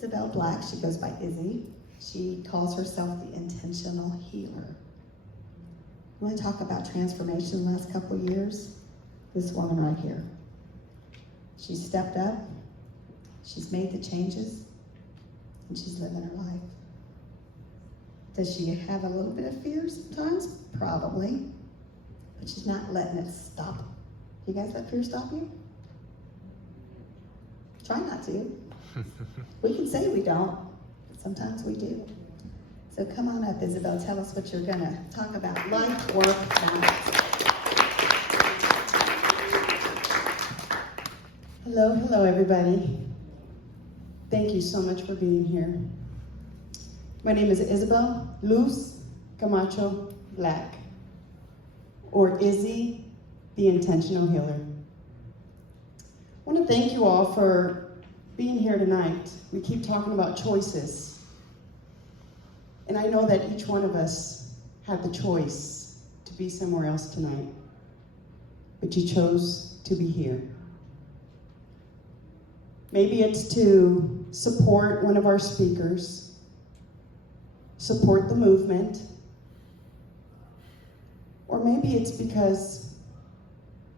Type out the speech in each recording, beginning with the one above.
Camacho-Black. She goes by Izzy. She calls herself the intentional healer. You want to talk about transformation the last couple of years? This woman right here. She's stepped up, she's made the changes, and she's living her life. Does she have a little bit of fear sometimes? Probably. But she's not letting it stop her. You guys let fear stop you? Try not to. We can say we don't, but sometimes we do. So come on up, Isabel. Tell us what you're going to talk about. Life, work, balance. Hello, everybody. Thank you so much for being here. My name is Isabel Luz Camacho-Black, or Izzy, the Intentional Healer. I want to thank you all for being here tonight. We keep talking about choices. And I know that each one of us had the choice to be somewhere else tonight, but you chose to be here. Maybe it's to support one of our speakers, support the movement, or maybe it's because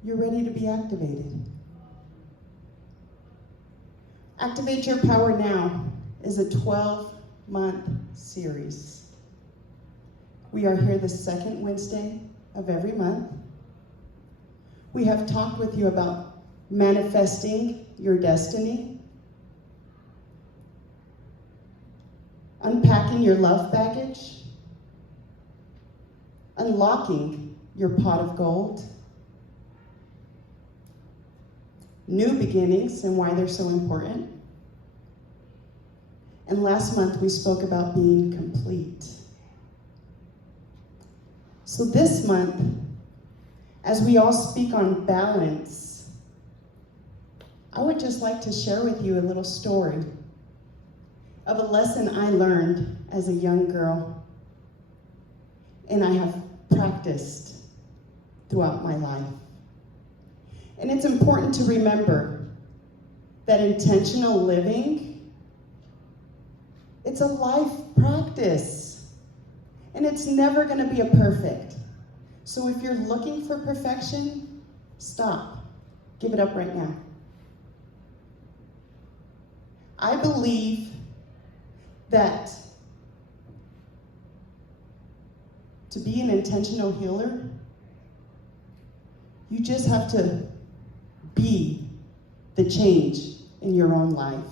you're ready to be activated. Activate Your Power Now is a 12-month series. We are here the second Wednesday of every month. We have talked with you about manifesting your destiny, unpacking your love baggage, unlocking your pot of gold, new beginnings and why they're so important. And last month we spoke about being complete. So this month, as we all speak on balance, I would just like to share with you a little story of a lesson I learned as a young girl, and I have practiced throughout my life. And it's important to remember that intentional living, it's a life practice, and it's never going to be a perfect. So if you're looking for perfection, stop. Give it up right now. I believe that to be an intentional healer, you just have to be the change in your own life.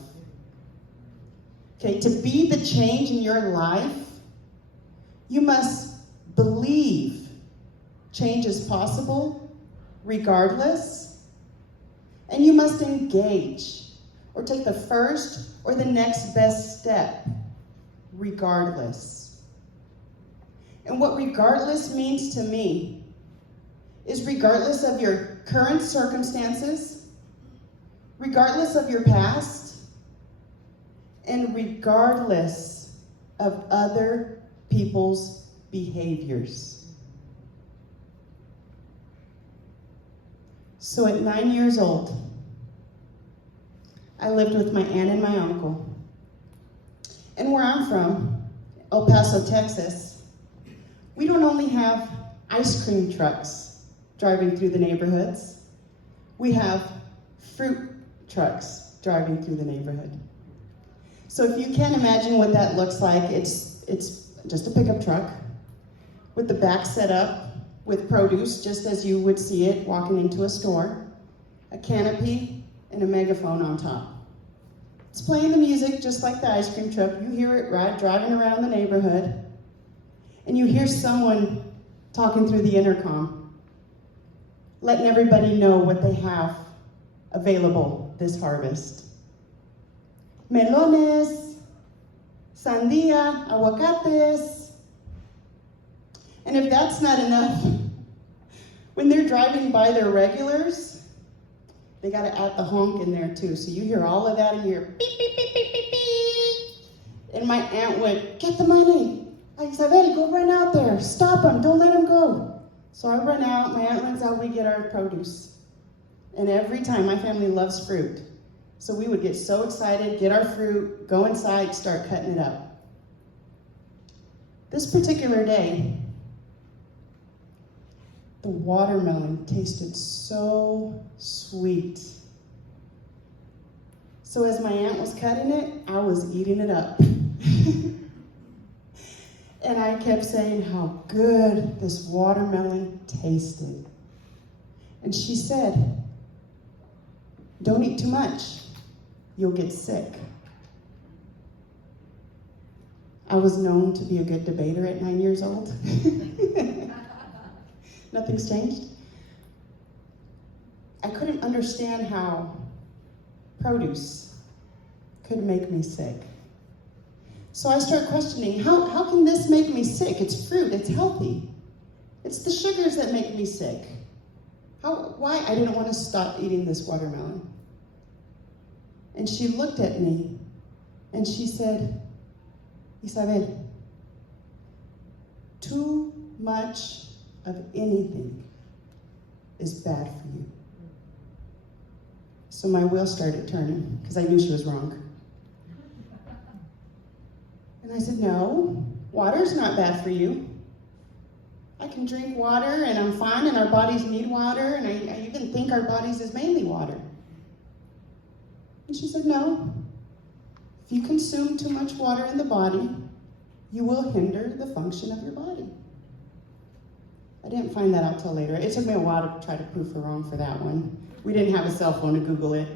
Okay, to be the change in your life, you must believe change is possible regardless, and you must engage or take the first or the next best step, regardless. And what regardless means to me is regardless of your current circumstances, regardless of your past, and regardless of other people's behaviors. So at 9 years old, I lived with my aunt and my uncle. And where I'm from, El Paso, Texas, we don't only have ice cream trucks driving through the neighborhoods, we have fruit trucks driving through the neighborhood. So if you can't imagine what that looks like, it's just a pickup truck with the back set up with produce, just as you would see it walking into a store, a canopy, and a megaphone on top. It's playing the music just like the ice cream truck. You hear it driving around the neighborhood, and you hear someone talking through the intercom, letting everybody know what they have available this harvest. Melones, sandía, aguacates. And if that's not enough, when they're driving by their regulars, they got to add the honk in there too. So you hear all of that and you hear beep, beep, beep, beep, beep, beep. And my aunt would, get the money. Isabel, go run out there. Stop him. Don't let him go. So I run out. My aunt runs out. We get our produce. And every time, my family loves fruit. So we would get so excited, get our fruit, go inside, start cutting it up. This particular day, the watermelon tasted so sweet. So as my aunt was cutting it, I was eating it up. And I kept saying how good this watermelon tasted. And she said, "Don't eat too much. You'll get sick." I was known to be a good debater at 9 years old. Nothing's changed. I couldn't understand how produce could make me sick. So I started questioning, how can this make me sick? It's fruit, it's healthy. It's the sugars that make me sick. Why? I didn't want to stop eating this watermelon. And she looked at me and she said, "Isabel, too much of anything is bad for you." So my wheels started turning because I knew she was wrong. And I said, "No, water's not bad for you. I can drink water and I'm fine, and our bodies need water, and I even think our bodies is mainly water." And she said, "No, if you consume too much water in the body, you will hinder the function of your body." I didn't find that out till later. It took me a while to try to prove her wrong for that one. We didn't have a cell phone to Google it.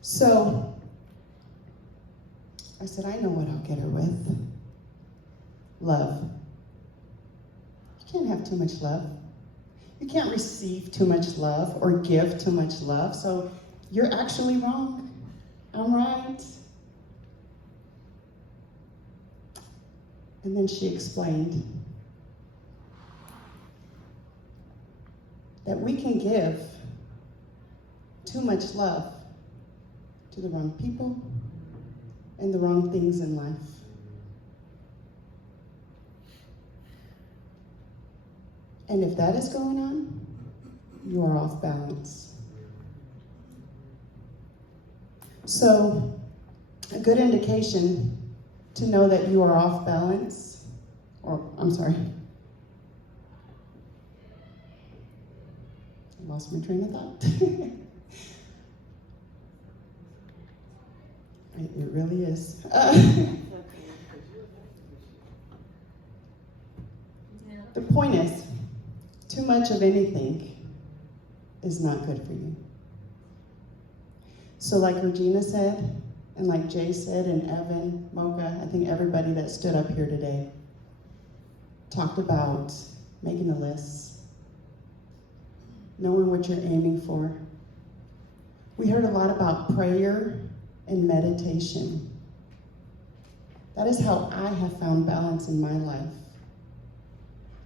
So I said, "I know what I'll get her with. Love. You can't have too much love. You can't receive too much love or give too much love. So you're actually wrong. I'm right." And then she explained that we can give too much love to the wrong people and the wrong things in life. And if that is going on, you are off balance. So, a good indication to know that you are off balance, I lost my train of thought. It really is. The point is, too much of anything is not good for you. So like Regina said, and like Jay said, and Evan, Mocha, I think everybody that stood up here today talked about making a list, knowing what you're aiming for. We heard a lot about prayer and meditation. That is how I have found balance in my life.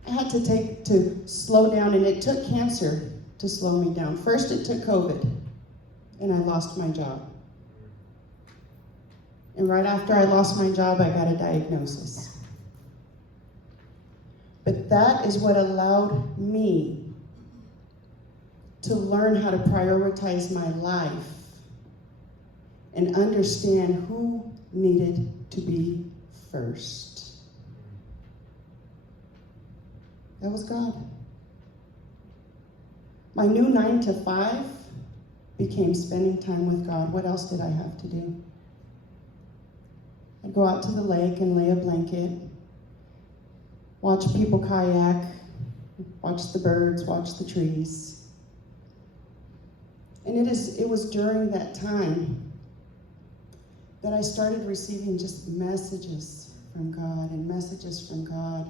I had to slow down, and it took cancer to slow me down. First it took COVID, and I lost my job. And right after I lost my job, I got a diagnosis. But that is what allowed me to learn how to prioritize my life and understand who needed to be first. That was God. My new 9 to 5 became spending time with God. What else did I have to do? I'd go out to the lake and lay a blanket, watch people kayak, watch the birds, watch the trees. And it was during that time that I started receiving just messages from God and messages from God.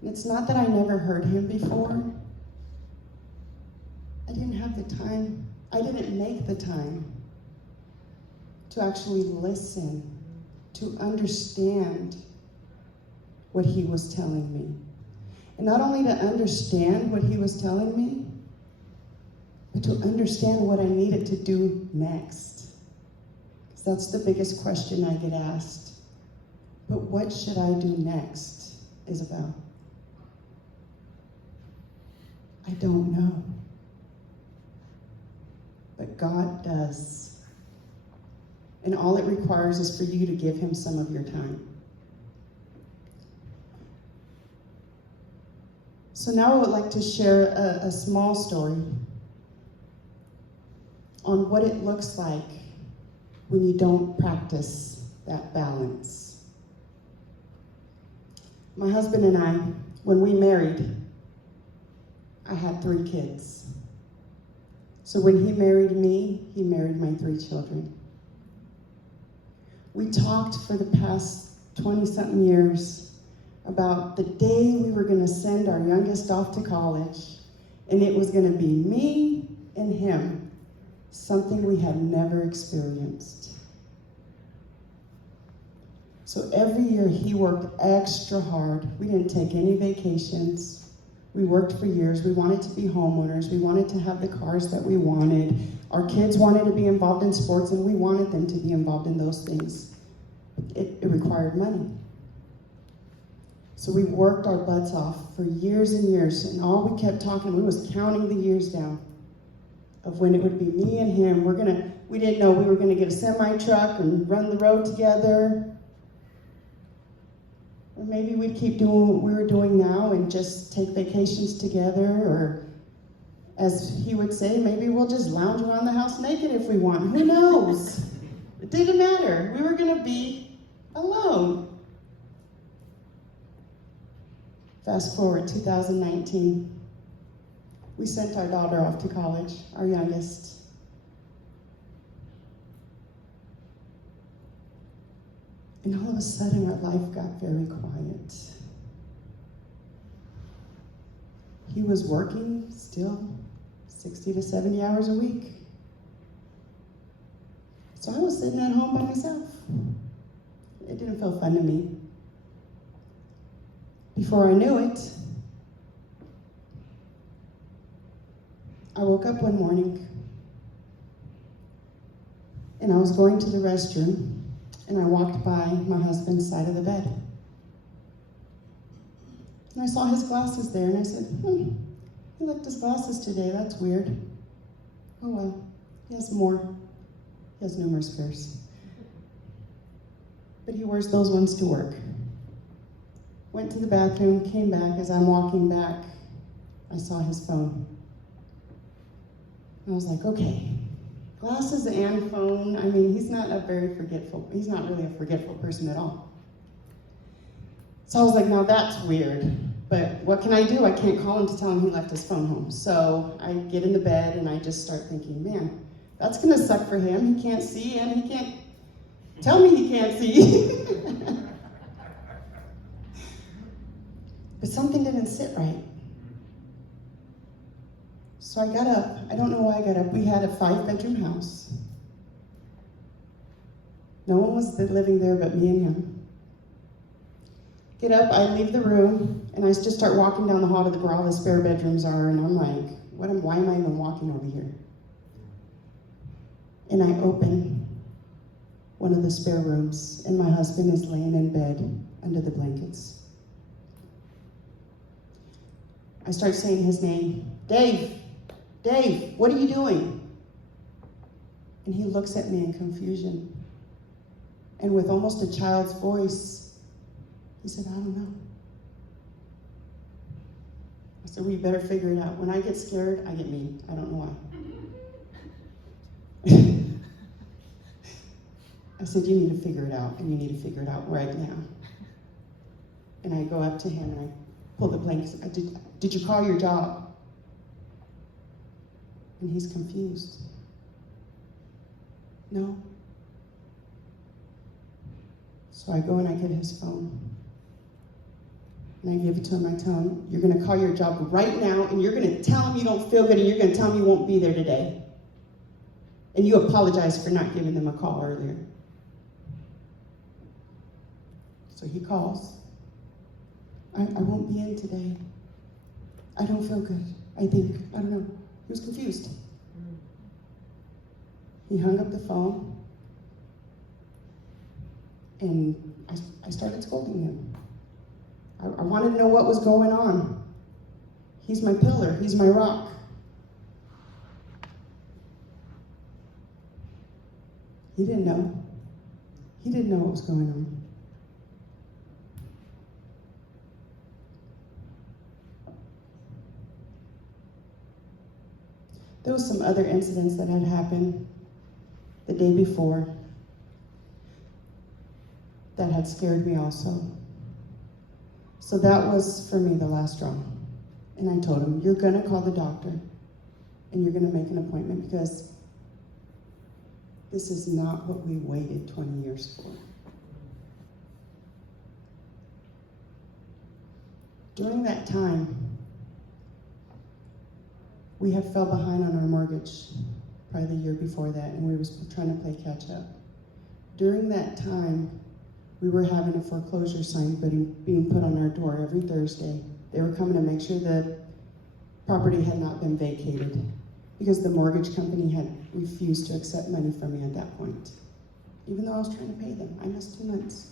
And it's not that I never heard him before. I didn't have the time. I didn't make the time to actually listen, to understand what he was telling me. And not only to understand what he was telling me, but to understand what I needed to do next. Because that's the biggest question I get asked. But what should I do next, Isabel? I don't know. but God does. And all it requires is for you to give him some of your time. So now I would like to share a small story on what it looks like when you don't practice that balance. My husband and I, when we married, I had 3 kids. So when he married me, he married my 3 children. We talked for the past 20-something years about the day we were going to send our youngest off to college, and it was going to be me and him, something we had never experienced. So every year he worked extra hard. We didn't take any vacations. We worked for years. We wanted to be homeowners. We wanted to have the cars that we wanted. Our kids wanted to be involved in sports, and we wanted them to be involved in those things. It required money. So we worked our butts off for years and years, and all we kept talking, we was counting the years down of when it would be me and him. We didn't know we were gonna get a semi-truck and run the road together. Or maybe we'd keep doing what we were doing now and just take vacations together, or as he would say, maybe we'll just lounge around the house naked if we want. Who knows? It didn't matter. We were gonna be alone. Fast forward 2019. We sent our daughter off to college, our youngest. And all of a sudden, our life got very quiet. He was working still 60 to 70 hours a week. So I was sitting at home by myself. It didn't feel fun to me. Before I knew it, I woke up one morning and I was going to the restroom, and I walked by my husband's side of the bed. And I saw his glasses there, and I said, he left his glasses today, that's weird. Oh well, he has more. He has numerous pairs. But he wears those ones to work. Went to the bathroom, came back. As I'm walking back, I saw his phone. I was like, okay, glasses and phone. I mean, he's not really a forgetful person at all. So I was like, now that's weird, but what can I do? I can't call him to tell him he left his phone home. So I get in the bed and I just start thinking, man, that's gonna suck for him. He can't see and he can't tell me he can't see. But something didn't sit right. So I got up. I don't know why I got up. We had a 5-bedroom house. No one was living there but me and him. Get up, I leave the room, and I just start walking down the hall to where all the spare bedrooms are, and I'm like, why am I even walking over here? And I open one of the spare rooms, and my husband is laying in bed under the blankets. I start saying his name, Dave, what are you doing? And he looks at me in confusion. And with almost a child's voice, he said, I don't know. I said, well, you better figure it out. When I get scared, I get mean. I don't know why. I said, you need to figure it out, and you need to figure it out right now. And I go up to him, and I pull the blankets. Did you call your job? And he's confused. No. So I go and I get his phone. And I give it to him. I tell him, you're going to call your job right now, and you're going to tell him you don't feel good, and you're going to tell him you won't be there today. And you apologize for not giving them a call earlier. So he calls. I won't be in today. I don't feel good. I don't know. He was confused. He hung up the phone, and I started scolding him. I wanted to know what was going on. He's my pillar. He's my rock. He didn't know. He didn't know what was going on. There was some other incidents that had happened the day before that had scared me also. So that was, for me, the last straw. And I told him, you're gonna call the doctor and you're gonna make an appointment because this is not what we waited 20 years for. During that time, we had fell behind on our mortgage, probably the year before that, and we were trying to play catch up. During that time, we were having a foreclosure sign being put on our door every Thursday. They were coming to make sure the property had not been vacated because the mortgage company had refused to accept money from me at that point. Even though I was trying to pay them, I missed 2 months.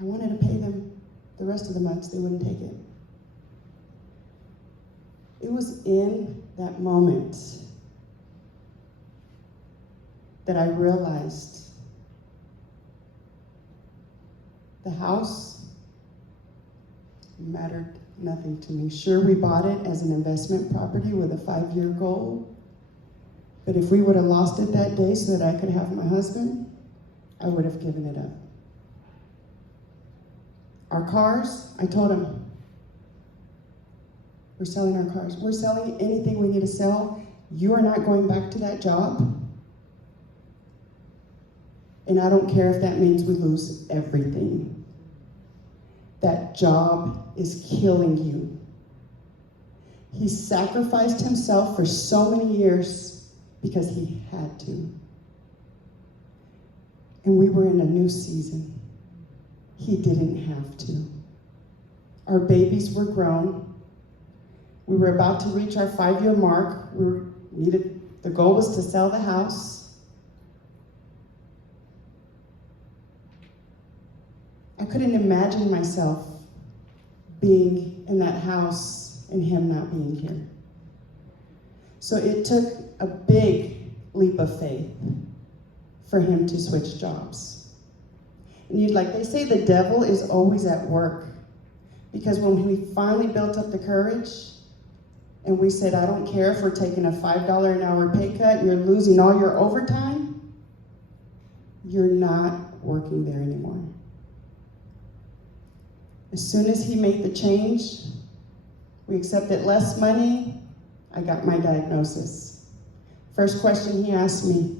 I wanted to pay them the rest of the months, they wouldn't take it. It was in that moment that I realized the house mattered nothing to me. Sure, we bought it as an investment property with a 5-year goal, but if we would have lost it that day so that I could have my husband, I would have given it up. Our cars, I told him, we're selling our cars. We're selling anything we need to sell. You are not going back to that job. And I don't care if that means we lose everything. That job is killing you. He sacrificed himself for so many years because he had to. And we were in a new season. He didn't have to. Our babies were grown. We were about to reach our 5-year mark. The goal was to sell the house. I couldn't imagine myself being in that house and him not being here. So it took a big leap of faith for him to switch jobs. And they say the devil is always at work. Because when we finally built up the courage and we said, I don't care if we're taking a $5 an hour pay cut, you're losing all your overtime, you're not working there anymore. As soon as he made the change, we accepted less money, I got my diagnosis. First question he asked me,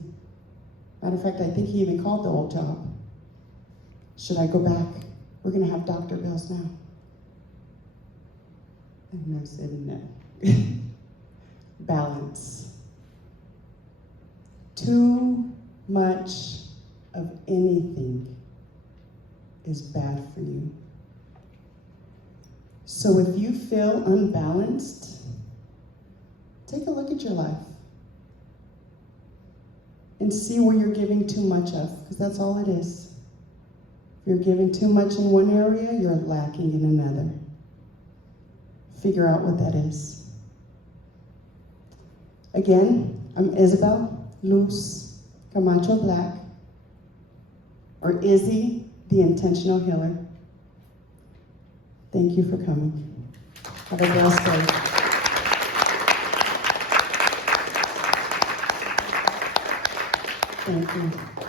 matter of fact, I think he even called the old job. Should I go back? We're gonna have doctor bills now. And I said, no. Balance. Too much of anything is bad for you. So if you feel unbalanced, take a look at your life and see where you're giving too much of, because that's all it is. If you're giving too much in one area, you're lacking in another. Figure out what that is. Again, I'm Isabel Luz Camacho-Black, or Izzy, the Intentional Healer. Thank you for coming. Have a blessed day. Thank you.